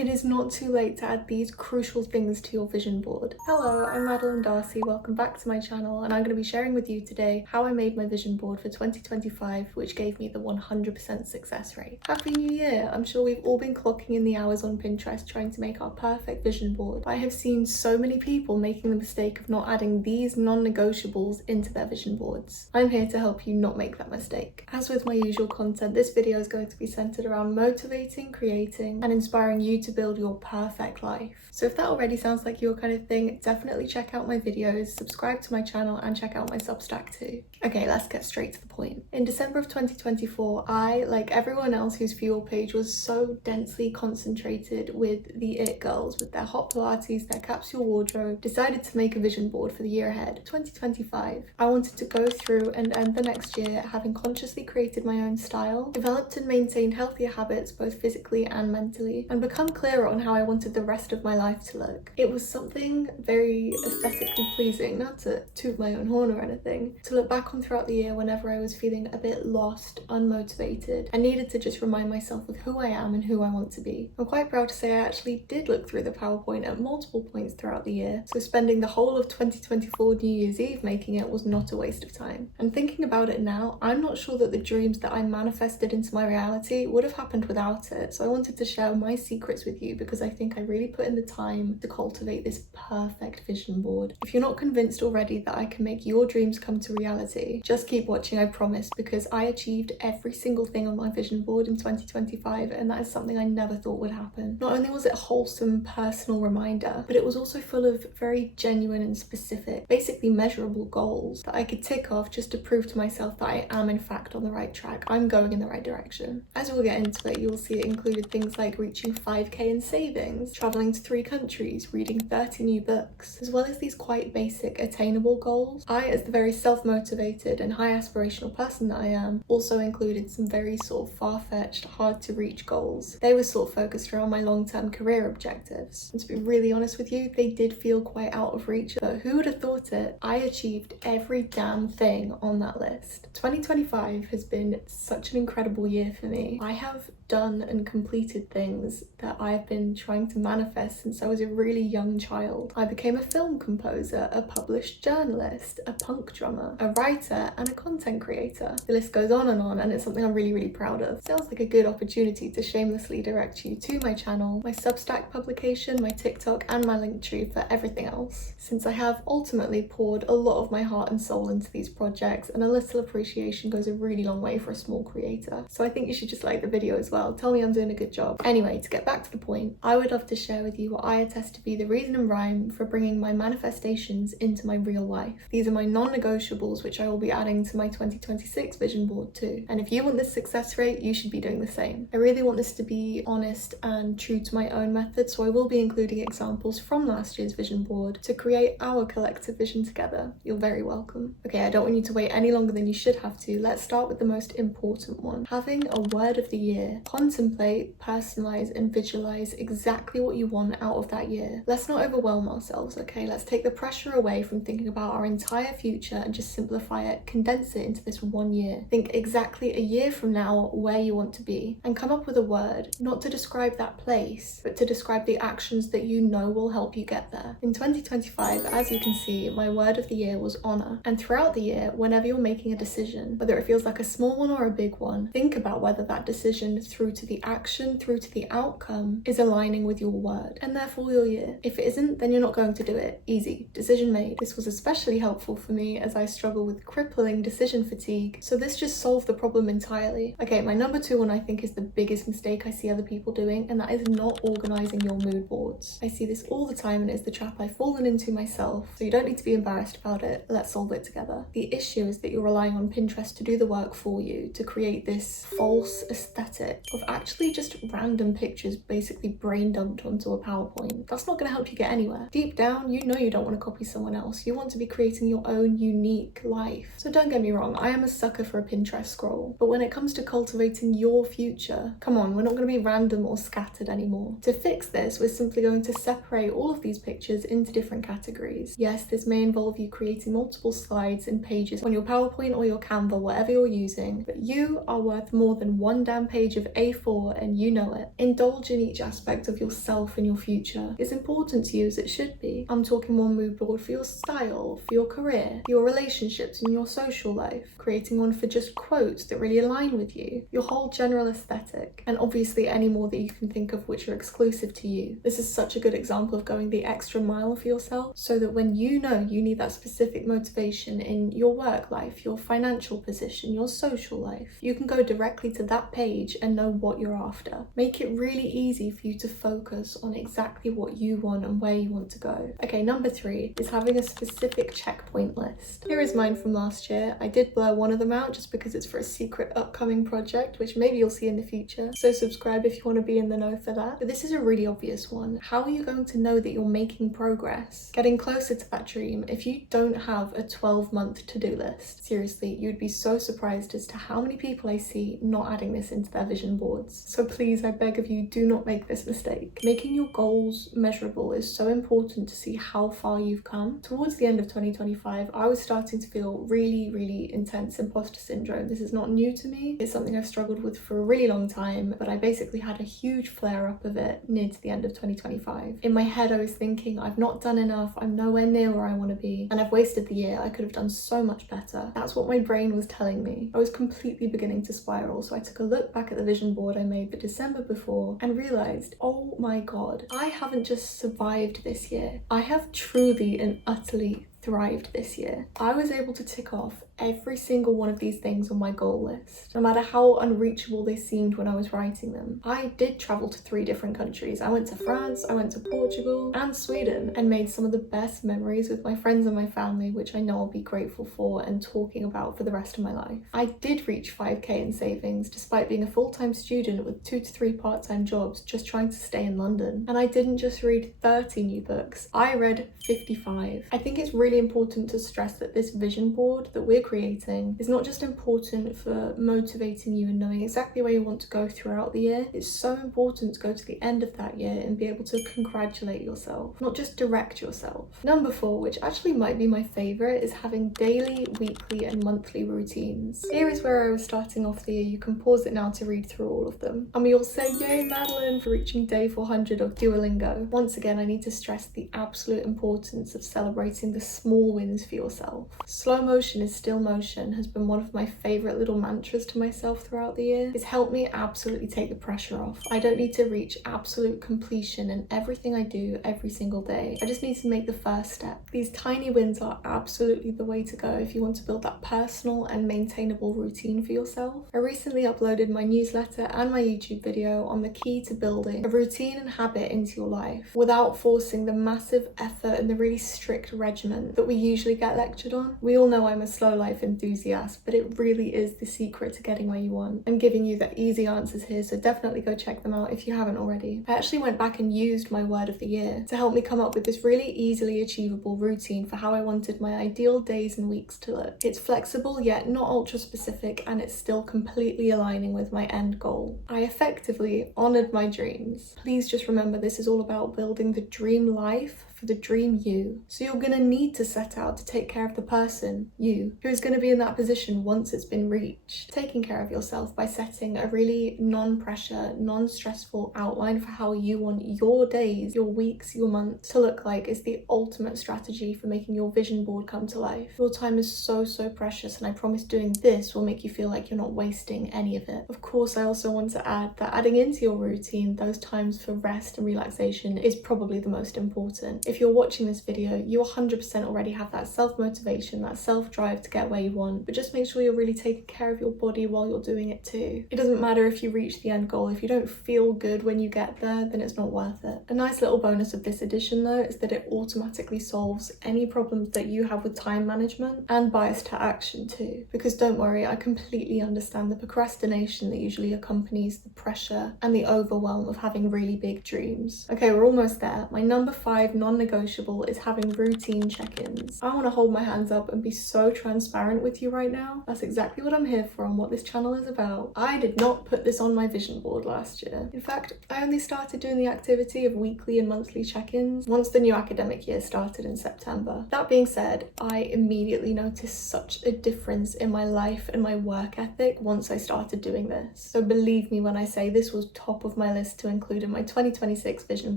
It is not too late to add these crucial things to your vision board. Hello, I'm Madeline Darcy, welcome back to my channel, and I'm going to be sharing with you today how I made my vision board for 2025, which gave me the 100% success rate. Happy New Year! I'm sure we've all been clocking in the hours on Pinterest trying to make our perfect vision board, but I have seen so many people making the mistake of not adding these non-negotiables into their vision boards. I'm here to help you not make that mistake. As with my usual content, this video is going to be centered around motivating, creating, and inspiring you to build your perfect life. So if that already sounds like your kind of thing, definitely check out my videos, subscribe to my channel, and check out my Substack too. Okay, let's get straight to the point. In December of 2024, I, like everyone else whose fuel page was so densely concentrated with the it girls, with their hot Pilates, their capsule wardrobe, decided to make a vision board for the year ahead, 2025. I wanted to go through and end the next year having consciously created my own style, developed and maintained healthier habits both physically and mentally, and become clearer on how I wanted the rest of my life to look. It was something very aesthetically pleasing, not to toot my own horn or anything, to look back on throughout the year whenever I was feeling a bit lost, unmotivated, and needed to just remind myself of who I am and who I want to be. I'm quite proud to say I actually did look through the PowerPoint at multiple points throughout the year, so spending the whole of 2024 New Year's Eve making it was not a waste of time. And thinking about it now, I'm not sure that the dreams that I manifested into my reality would have happened without it, so I wanted to share my secrets with you because I think I really put in the time to cultivate this perfect vision board. If you're not convinced already that I can make your dreams come to reality, just keep watching, I promise, because I achieved every single thing on my vision board in 2025, and that is something I never thought would happen. Not only was it a wholesome personal reminder, but it was also full of very genuine and specific, basically measurable goals that I could tick off just to prove to myself that I am in fact on the right track. I'm going in the right direction. As we'll get into it, you'll see it included things like reaching 5k in savings, traveling to 3 countries, reading 30 new books, as well as these quite basic attainable goals. I, as the very self-motivated and high aspirational person that I am, also included some very sort of far-fetched, hard to reach goals. They were sort of focused around my long-term career objectives. And to be really honest with you, they did feel quite out of reach, but who would have thought it? I achieved every damn thing on that list. 2025 has been such an incredible year for me. I have done and completed things that I've been trying to manifest since I was a really young child. I became a film composer, a published journalist, a punk drummer, a writer, and a content creator. The list goes on, and it's something I'm really proud of. Sounds like a good opportunity to shamelessly direct you to my channel, my Substack publication, my TikTok, and my Linktree for everything else, since I have ultimately poured a lot of my heart and soul into these projects, and a little appreciation goes a really long way for a small creator. So I think you should just like the video as well. Tell me I'm doing a good job. Anyway, to get back to the point, I would love to share with you what I attest to be the reason and rhyme for bringing my manifestations into my real life. These are my non-negotiables, which I will be adding to my 2026 vision board too. And if you want this success rate, you should be doing the same. I really want this to be honest and true to my own method, so I will be including examples from last year's vision board to create our collective vision together. You're very welcome. Okay, I don't want you to wait any longer than you should have to. Let's start with the most important one. Having a word of the year. Contemplate, personalize, and visualize exactly what you want out of that year. Let's not overwhelm ourselves, okay? Let's take the pressure away from thinking about our entire future and just simplify it, condense it into this one year. Think exactly a year from now where you want to be, and come up with a word, not to describe that place, but to describe the actions that you know will help you get there. In 2025, as you can see, my word of the year was honor. And throughout the year, whenever you're making a decision, whether it feels like a small one or a big one, think about whether that decision through to the action, through to the outcome, is aligning with your word, and therefore your year. If it isn't, then you're not going to do it. Easy. Decision made. This was especially helpful for me as I struggle with crippling decision fatigue, so this just solved the problem entirely. Okay, my number 2 one I think is the biggest mistake I see other people doing, and that is not organizing your mood boards. I see this all the time, and it's the trap I've fallen into myself, so you don't need to be embarrassed about it. Let's solve it together. The issue is that you're relying on Pinterest to do the work for you, to create this false aesthetic of actually just random pictures basically brain dumped onto a PowerPoint. That's not going to help you get anywhere. Deep down, you know you don't want to copy someone else. You want to be creating your own unique life. So don't get me wrong, I am a sucker for a Pinterest scroll, but when it comes to cultivating your future, come on, we're not going to be random or scattered anymore. To fix this, we're simply going to separate all of these pictures into different categories. Yes, this may involve you creating multiple slides and pages on your PowerPoint or your Canva, whatever you're using, but you are worth more than one damn page of A4 and you know it. Indulge in each aspect of yourself and your future. It's important to you as it should be. I'm talking one mood board for your style, for your career, for your relationships and your social life. Creating one for just quotes that really align with you, your whole general aesthetic, and obviously any more that you can think of which are exclusive to you. This is such a good example of going the extra mile for yourself, so that when you know you need that specific motivation in your work life, your financial position, your social life, you can go directly to that page and know what you're after. Make it really easy for you to focus on exactly what you want and where you want to go. Okay, number 3 is having a specific checkpoint list. Here is mine from last year. I did blur one of them out just because it's for a secret upcoming project, which maybe you'll see in the future, so subscribe if you want to be in the know for that. But this is a really obvious one. How are you going to know that you're making progress, getting closer to that dream, if you don't have a 12-month to-do list? Seriously, you'd be so surprised as to how many people I see not adding this into their vision boards. So please, I beg of you, do not make this mistake. Making your goals measurable is so important to see how far you've come. Towards the end of 2025, I was starting to feel really intense imposter syndrome. This is not new to me. It's something I've struggled with for a really long time, but I basically had a huge flare up of it near to the end of 2025. In my head, I was thinking, I've not done enough, I'm nowhere near where I want to be, and I've wasted the year, I could have done so much better. That's what my brain was telling me. I was completely beginning to spiral, so I took a look back at the vision board I made the December before and realized, oh my god, I haven't just survived this year, I have truly and utterly thrived this year. I was able to tick off every single one of these things on my goal list, no matter how unreachable they seemed when I was writing them. I did travel to 3 different countries. I went to France, I went to Portugal and Sweden, and made some of the best memories with my friends and my family, which I know I'll be grateful for and talking about for the rest of my life. I did reach 5k in savings despite being a full-time student with 2 to 3 part-time jobs just trying to stay in London. And I didn't just read 30 new books, I read 55. I think it's really important to stress that this vision board that we're creating is not just important for motivating you and knowing exactly where you want to go throughout the year. It's so important to go to the end of that year and be able to congratulate yourself, not just direct yourself. Number 4, which actually might be my favorite, is having daily, weekly and monthly routines. Here is where I was starting off the year. You can pause it now to read through all of them. And we all say, yay Madeline for reaching day 400 of Duolingo. Once again, I need to stress the absolute importance of celebrating the small wins for yourself. Slow motion is still motion has been one of my favorite little mantras to myself throughout the year. It's helped me absolutely take the pressure off. I don't need to reach absolute completion in everything I do every single day. I just need to make the first step. These tiny wins are absolutely the way to go if you want to build that personal and maintainable routine for yourself. I recently uploaded my newsletter and my YouTube video on the key to building a routine and habit into your life without forcing the massive effort and the really strict regimen that we usually get lectured on. We all know I'm a slow life enthusiast, but it really is the secret to getting where you want. I'm giving you the easy answers here, so definitely go check them out if you haven't already. I actually went back and used my word of the year to help me come up with this really easily achievable routine for how I wanted my ideal days and weeks to look. It's flexible yet not ultra specific, and it's still completely aligning with my end goal. I effectively honored my dreams. Please just remember, this is all about building the dream life for the dream you. So you're gonna need to set out to take care of the person, you, who is gonna be in that position once it's been reached. Taking care of yourself by setting a really non-pressure, non-stressful outline for how you want your days, your weeks, your months to look like is the ultimate strategy for making your vision board come to life. Your time is so precious, and I promise doing this will make you feel like you're not wasting any of it. Of course, I also want to add that adding into your routine those times for rest and relaxation is probably the most important. If you're watching this video, you 100% already have that self-motivation, that self-drive to get where you want, but just make sure you're really taking care of your body while you're doing it too. It doesn't matter if you reach the end goal. If you don't feel good when you get there, then it's not worth it. A nice little bonus of this edition though is that it automatically solves any problems that you have with time management and bias to action too. Because don't worry, I completely understand the procrastination that usually accompanies the pressure and the overwhelm of having really big dreams. Okay, we're almost there. My number 5 non non-negotiable is having routine check-ins. I want to hold my hands up and be so transparent with you right now. That's exactly what I'm here for and what this channel is about. I did not put this on my vision board last year. In fact, I only started doing the activity of weekly and monthly check-ins once the new academic year started in September. That being said, I immediately noticed such a difference in my life and my work ethic once I started doing this. So believe me when I say this was top of my list to include in my 2026 vision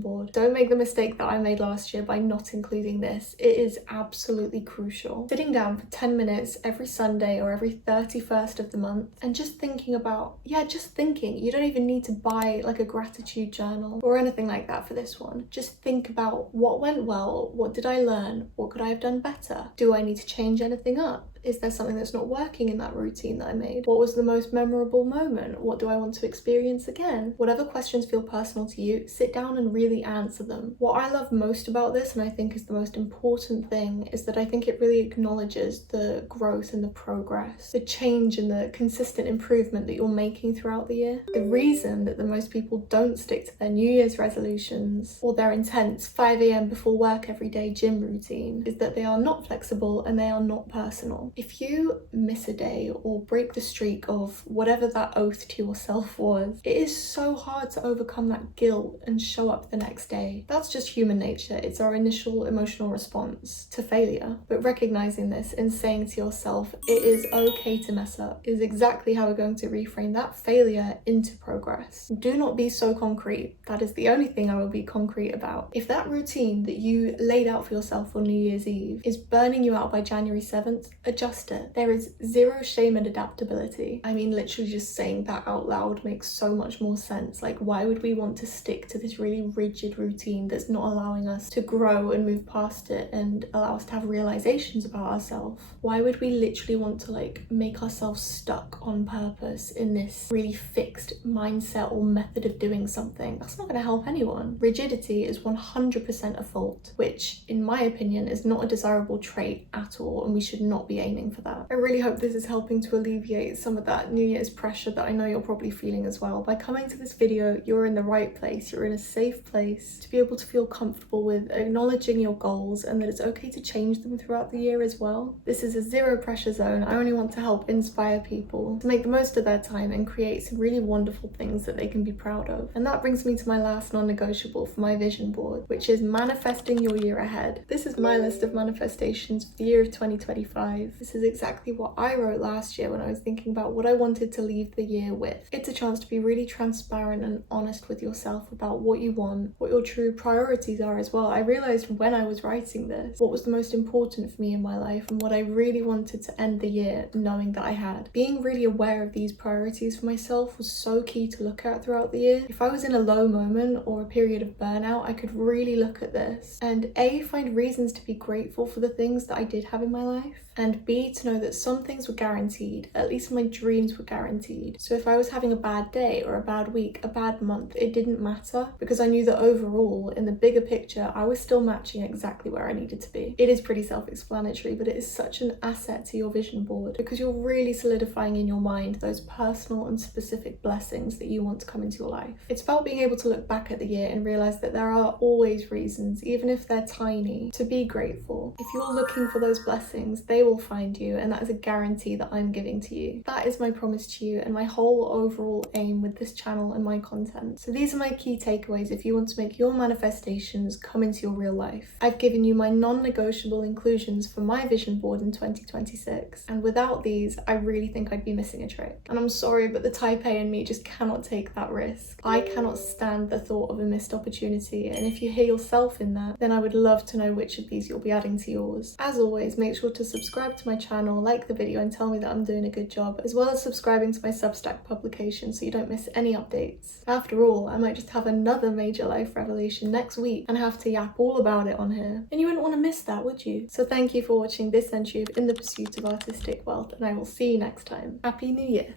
board. Don't make the mistake that I made last year by not including this. It is absolutely crucial. Sitting down for 10 minutes every Sunday or every 31st of the month and just thinking about, just thinking. You don't even need to buy like a gratitude journal or anything like that for this one. Just think about what went well, what did I learn, what could I have done better? Do I need to change anything up? Is there something that's not working in that routine that I made? What was the most memorable moment? What do I want to experience again? Whatever questions feel personal to you, sit down and really answer them. What I love most about this, and I think is the most important thing, is that I think it really acknowledges the growth and the progress, the change and the consistent improvement that you're making throughout the year. The reason that the most people don't stick to their New Year's resolutions or their intense 5 a.m. before work every day gym routine is that they are not flexible and they are not personal. If you miss a day or break the streak of whatever that oath to yourself was, it is so hard to overcome that guilt and show up the next day. That's just human nature. It's our initial emotional response to failure. But recognizing this and saying to yourself, it is okay to mess up, is exactly how we're going to reframe that failure into progress. Do not be so concrete. That is the only thing I will be concrete about. If that routine that you laid out for yourself on New Year's Eve is burning you out by January 7th, adjust it. There is zero shame and adaptability. I mean, literally just saying that out loud makes so much more sense. Like, why would we want to stick to this really rigid routine that's not allowing us to grow and move past it and allow us to have realizations about ourselves? Why would we literally want to like make ourselves stuck on purpose in this really fixed mindset or method of doing something? That's not going to help anyone. Rigidity is 100% a fault, which in my opinion is not a desirable trait at all, and we should not be aiming for that. I really hope this is helping to alleviate some of that New Year's pressure that I know you're probably feeling as well. By coming to this video, you're in the right place. You're in a safe place to be able to feel comfortable with acknowledging your goals and that it's okay to change them throughout the year as well. This is a zero pressure zone. I only want to help inspire people to make the most of their time and create some really wonderful things that they can be proud of. And that brings me to my last non-negotiable for my vision board, which is manifesting your year ahead. This is my list of manifestations for the year of 2025. This is exactly what I wrote last year when I was thinking about what I wanted to leave the year with. It's a chance to be really transparent and honest with yourself about what you want, what your true priorities are as well. I realized when I was writing this what was the most important for me in my life and what I really wanted to end the year knowing that I had. Being really aware of these priorities for myself was so key to look at throughout the year. If I was in a low moment or a period of burnout, I could really look at this and A, find reasons to be grateful for the things that I did have in my life, and B, to know that some things were guaranteed, at least my dreams were guaranteed. So if I was having a bad day or a bad week, a bad month, it didn't matter because I knew that overall, in the bigger picture, I was still matching exactly where I needed to be. It is pretty self-explanatory, but it is such an asset to your vision board because you're really solidifying in your mind those personal and specific blessings that you want to come into your life. It's about being able to look back at the year and realize that there are always reasons, even if they're tiny, to be grateful. If you're looking for those blessings, they will find you, and that is a guarantee that I'm giving to you. That is my promise to you and my whole overall aim with this channel and my content. So these are my key takeaways if you want to make your manifestations come into your real life. I've given you my non-negotiable inclusions for my vision board in 2026, and without these I really think I'd be missing a trick. And I'm sorry, but the type A in me just cannot take that risk. I cannot stand the thought of a missed opportunity, and if you hear yourself in that, then I would love to know which of these you'll be adding to yours. As always, make sure to subscribe to my channel, like the video and tell me that I'm doing a good job, as well as subscribing to my Substack publication so you don't miss any updates. After all, I might just have another major life revelation next week and have to yap all about it on here. And you wouldn't want to miss that, would you? So thank you for watching this entry of In the Pursuit of Artistic Wealth, and I will see you next time. Happy New Year!